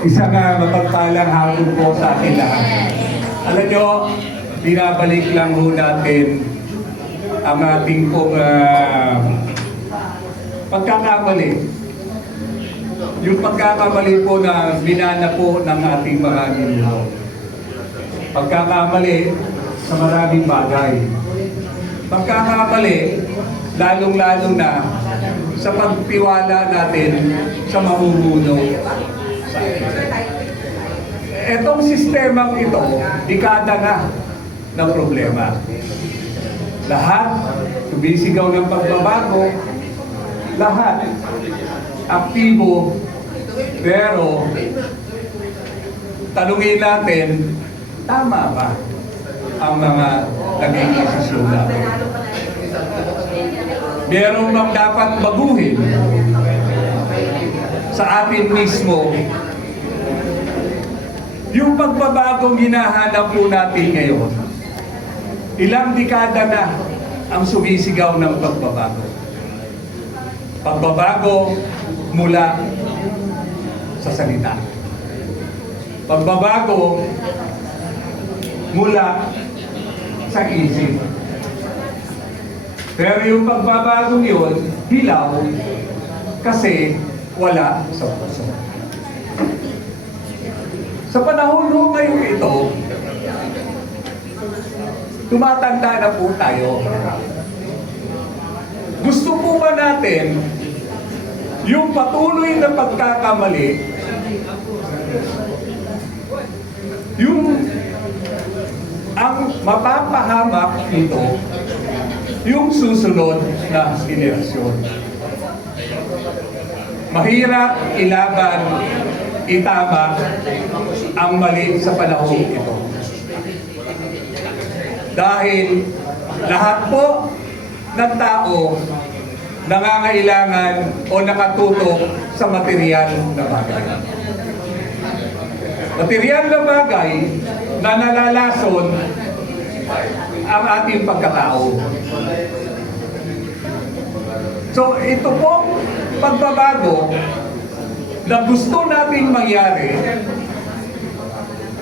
Isang mapagpalang hapon po sa atin lahat. Alam nyo, binabalik lang ho natin ang ating pong pagkakamali. Yung pagkakamali po na binana po ng ating mga ninuno. Pagkakamali sa maraming bagay. Pagkakamali, lalong-lalo na sa pagtiwala natin sa mamumuno. Etong sistemang ito, dekada na ng problema. Lahat sumisigaw ng pagbabago, lahat aktibo, pero tanungin natin, tama ba ang mga naging desisyon natin? Meron bang dapat baguhin sa atin mismo? Yung pagbabagong hinahanap po natin ngayon, ilang dekada na ang sumisigaw ng pagbabago. Pagbabago mula sa salita. Pagbabago mula sa isip. Pero yung pagbabagong yun, hilaw kasi wala sa puso. Sa panahon ho ngayon ito, tumatanda na po tayo. Gusto po ba natin yung patuloy na pagkakamali, yung ang mapapahamak nito, yung susunod na henerasyon. Mahirap ilaban, itama ang mali sa panahon ito. Dahil lahat po ng tao nangangailangan o nakatutok sa material na bagay. Material na bagay na nalalason ang ating pagkatao. So ito pong pagbabago na gusto nating mangyari,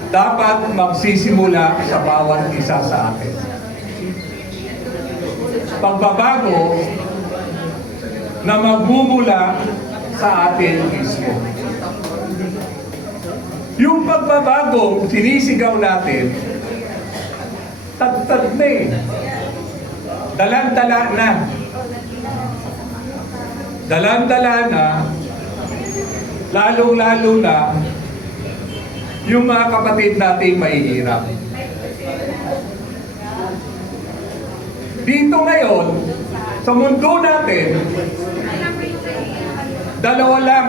dapat magsisimula sa bawat isa sa atin. Pagbabago na magmumula sa atin mismo. Yung pagbabagong sinisigaw natin, tagtad na eh. Dalan-dala na. Dalan-dala na, lalong-lalo na yung mga kapatid nating mahihirap. Dito ngayon, sa mundo natin, dalawa lang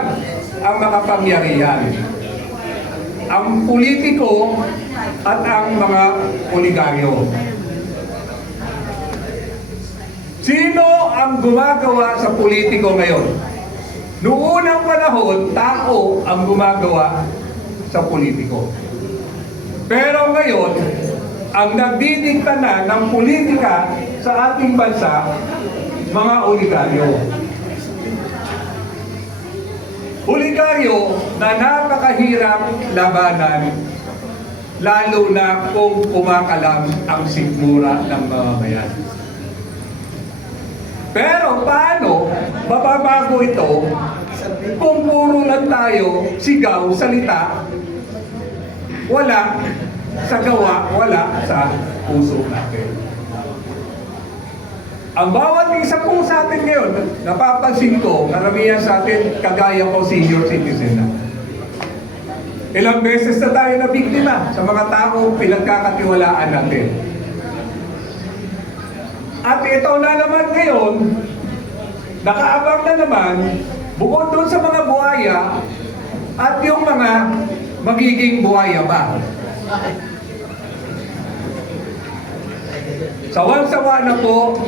ang makapangyarihan. Ang politiko at ang mga oligaryo. Sino ang gumagawa sa politiko ngayon? Noong unang panahon, tao ang gumagawa sa politiko. Pero ngayon, ang nagdidikta na ng politika sa ating bansa, mga oligaryo. Oligaryo na napakahirap labanan, lalo na kung kumakalam ang sikmura ng mamamayan. Pero paano mababago ito kung puro lang tayo sigaw, salita, wala sa gawa, wala sa puso natin? Ang bawat isa po sa atin ngayon, napapansin ko, karamihan sa atin, kagaya ko senior citizen na. Ilang beses na tayo na biktima sa mga tao pinagkakatiwalaan natin. At ito na naman ngayon, nakaabang na naman, bukod doon sa mga buhaya, at yung mga magiging buhaya ba. Sawang-sawa na po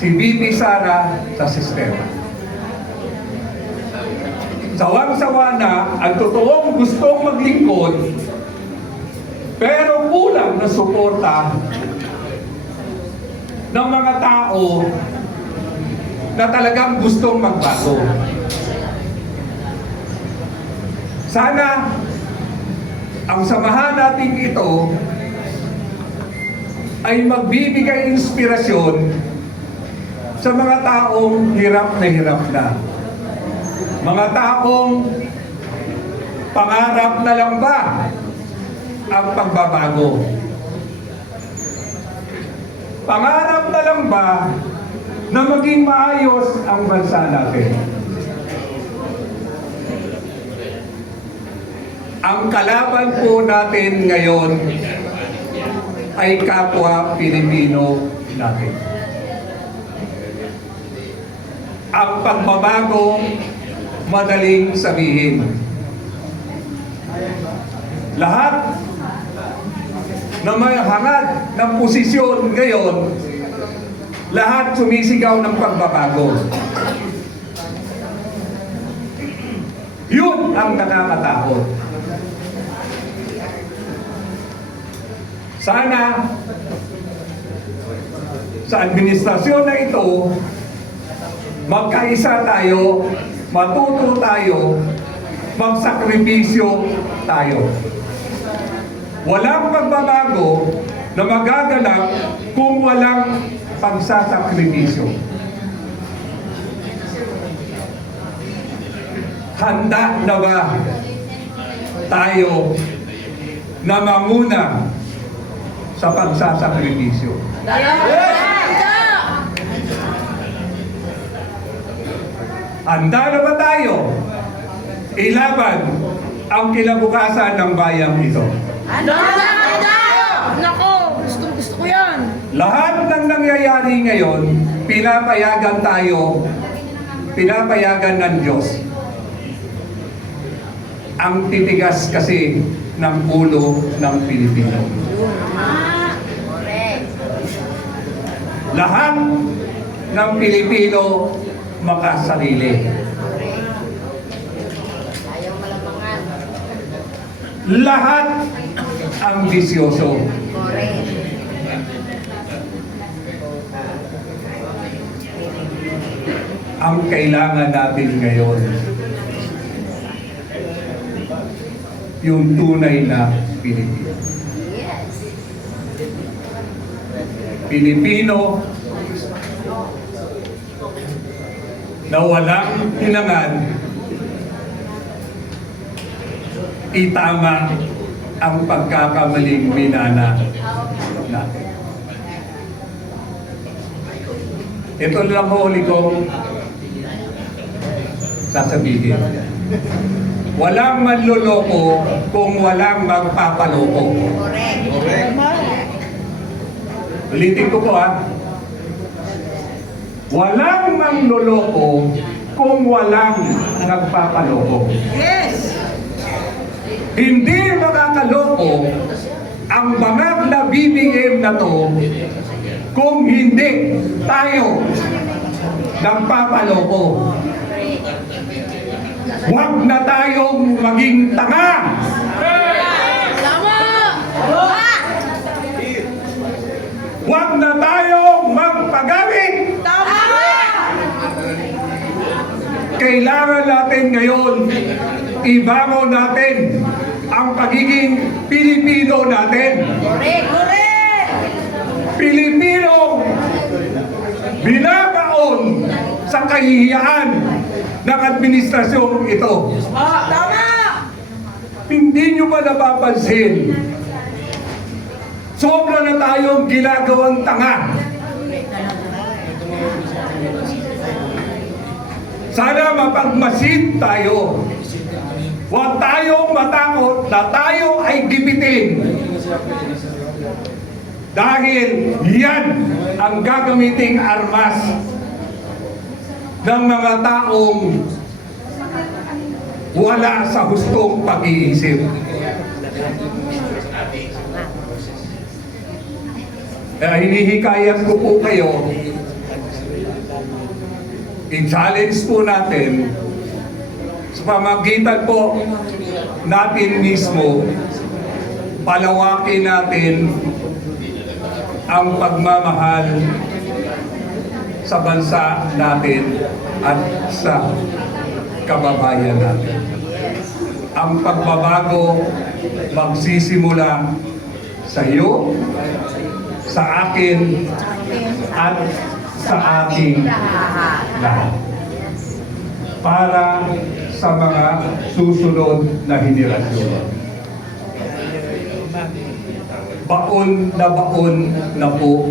si BP Sara sa sistema. Sawang-sawa na ang totoong gustong maglingkod, pero kulang na suporta ng mga tao na talagang gustong magbago. Sana ang samahan natin ito ay magbibigay inspirasyon sa mga taong hirap na. Mga taong pangarap na lang ba ang pagbabago? Pangarap na lang ba na maging maayos ang bansa natin? Ang kalaban po natin ngayon ay kapwa Pilipino natin. Ang pagbabago, madaling sabihin. Lahat na may hangad ng posisyon ngayon, lahat sumisigaw ng pagbabago. Yun ang nakakatakot. Sana sa administrasyon na ito, magkaisa tayo, matuto tayo, magsakripisyo tayo. Walang pagbabago na magaganap kung walang pagsasakripisyo. Handa na ba tayo na manguna sa pagsasakripisyo? Handa na ba tayo ilaban ang kinabukasan ng bayang ito? Nako, gusto ko yan. Lahat ng nangyayari ngayon, pinapayagan ng Diyos. Ang titigas kasi ng ulo ng Pilipino. Lahat ng Pilipino makasarili. Lahat ang bisyoso. Ang kailangan natin ngayon, yung tunay na Pilipino. Pilipino na walang hinangan, itama ang pagkakamaling minana natin. Ito lang huli kong sasabihin. Walang manloloko kung walang magpapaloko. Ulitin ko po Walang manloloko kung walang nagpapaloko. Yes! Hindi makakaloko ang mga BBM na to kung hindi tayo nagpapaloko. Huwag na tayong maging tanga. Tama! Huwag na tayong magpagamit. Tama! Kailangan natin ngayon ibangon natin ang pagiging Pilipino natin. Correct! Pilipino binabaon sa kahihiyan ng administrasyong ito. Tama! Hindi nyo ba napapansin? Sobra na tayong ginagawang tanga. Sana mapagmasid tayo. Huwag tayong matakot na tayo ay gipitin. Dahil yan ang gagamiting armas ng mga taong wala sa hustong pag-iisip. Kaya hinihikayat ko po kayo, i-challenge po natin sa pamagitan po natin mismo, palawakin natin ang pagmamahal sa bansa natin at sa kababayan natin. ang pagbabago magsisimula sa iyo, sa akin, at sa ating lahat. Para sa mga susunod na henerasyon. Baon na po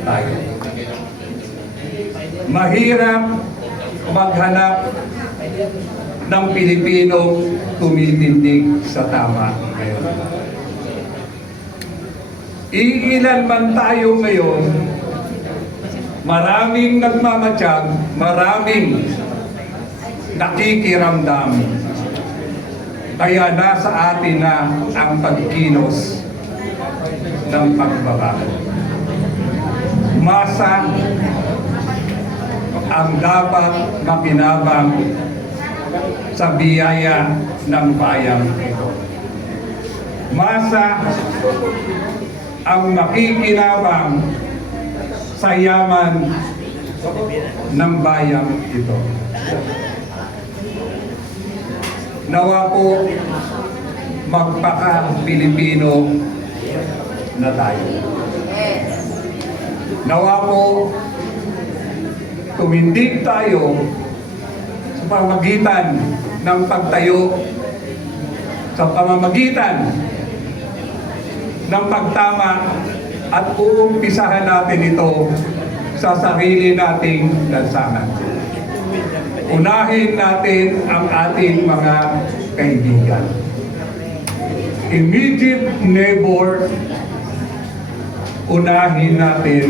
tayo. Mahirap maghanap ng Pilipinong tumitindig sa tama ngayon. Iilan man tayo ngayon, maraming nagmamatiyag, maraming nakikiramdam. Kaya nasa atin na ang pagkilos ng pagbabago. Masa ang dapat makinabang sa biyaya ng bayang ito. Masa ang makikinabang sa yaman ng bayang ito. Nawa po magpaka-Pilipino na tayo. Nawa po tumindig tayo sa pamamagitan ng pagtayo, sa pamamagitan ng pagtama, at uumpisahan natin ito sa sarili nating lansangan. Unahin natin ang ating mga kaibigan. Immediate neighbor, unahin natin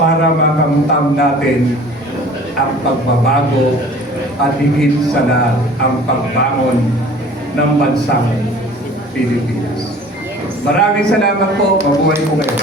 para makamtam natin ang pagbabago at higit sa lahat ang pagbangon ng bansang Pilipinas. Maraming salamat po. Mabuhay po kayo.